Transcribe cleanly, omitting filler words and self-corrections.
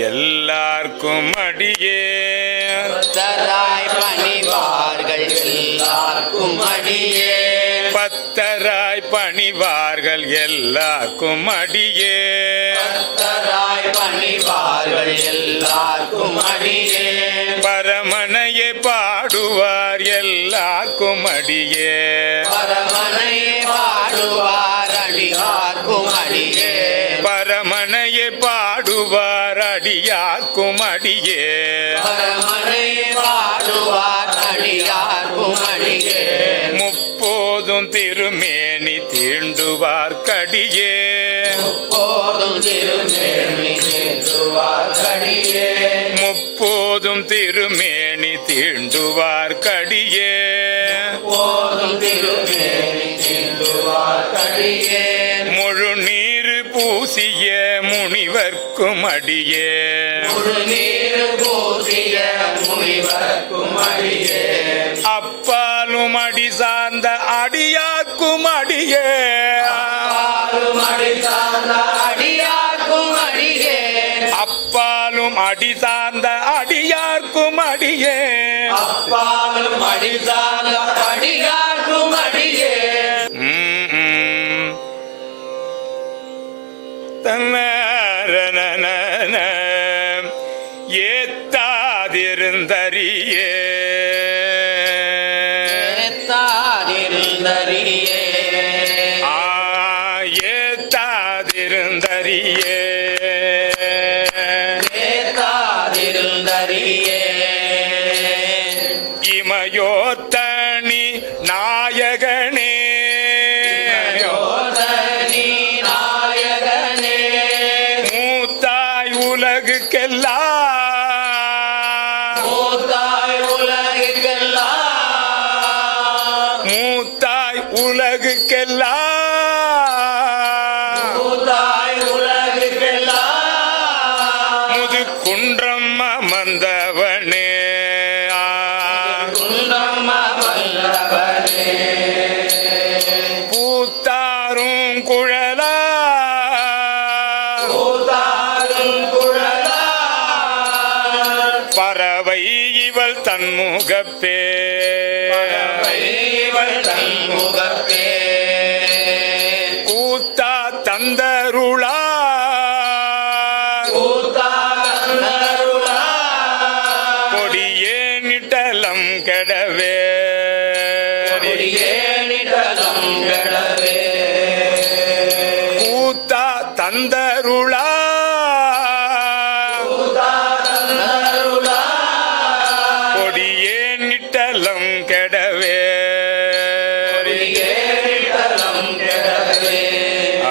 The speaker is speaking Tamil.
எல்லார்க்கும் அடியே பத்தராய் பணிவார்கள் எல்லார்க்கும் அடியே பத்தராய் பணிவார்கள் எல்லார்க்கும் அடியே பத்தராய் பணிவார்கள் எல்லார்க்கும் அடியே பரமனையை பாடுவார் எல்லார்க்கும் அடியே பரமனையை பாடுவார் அடியார்க்கும் அடியே பரமனையை பாடுவார் அடியார்க்கும் அடியே பரமனையை பாடுவார் அடியார்க்கும் அடியே முப்போதும் திருமேனி தீண்டுவார் கடியே போதும் திருமேனி தீண்டுவார் கடியே முப்போதும் திருமேனி தீண்டுவார் கடியே போதும் திருமேனி தீண்டுவார் கடியே முழு நீர் பூசிய முனிவர்க்கும் அடியே முழுநீர் பூசிய முனிவர்க்கும் அடியே அப்பாலும் அடி சார்ந்த அடியார்க்கும் அடியே அடி சார்ந்த அடியார்க்கும் அடியே அப்பாலும் அடி சார்ந்த அடியார்க்கும் அடியே அப்பாலும் அடி சார்ந்த அடியார்க்கும் அடியே தன்னரனன ஏத்தாதிருந்தரியே ஏத்தாதிருந்தரியே ஏத்தாதிருந்தரியே ஏத்தாதிருந்தரியே இமயோத்தனி நாயகனே யோதனி நாயகனே மூத்தாய் உலகுக்கெல்லாம் மூத்தாய் உலகுக்கெல்லாம் மூத்தாய் உலகுக்கெல்லாம் மூத்தாய் உலகுக்கெல்லாம் முது குன்றம் அமர்ந்தவனே குந்தம்ம வல்லவனே பூத்தாரும் குழலா பூதாரும் குழலா பறவை இவள் தன்முகப்பே இவள் தன்முகப்பே கூத்தா தந்தருளா பூதாருளா கொடியே நிட்டலம் கெடவே கொடியேனிடலம் கெடவே கூத்தா தந்தருளா பூதாருளா கொடியே நிட்டலம் கெடவே கொடியேனிடலம் கெடவே ஆ.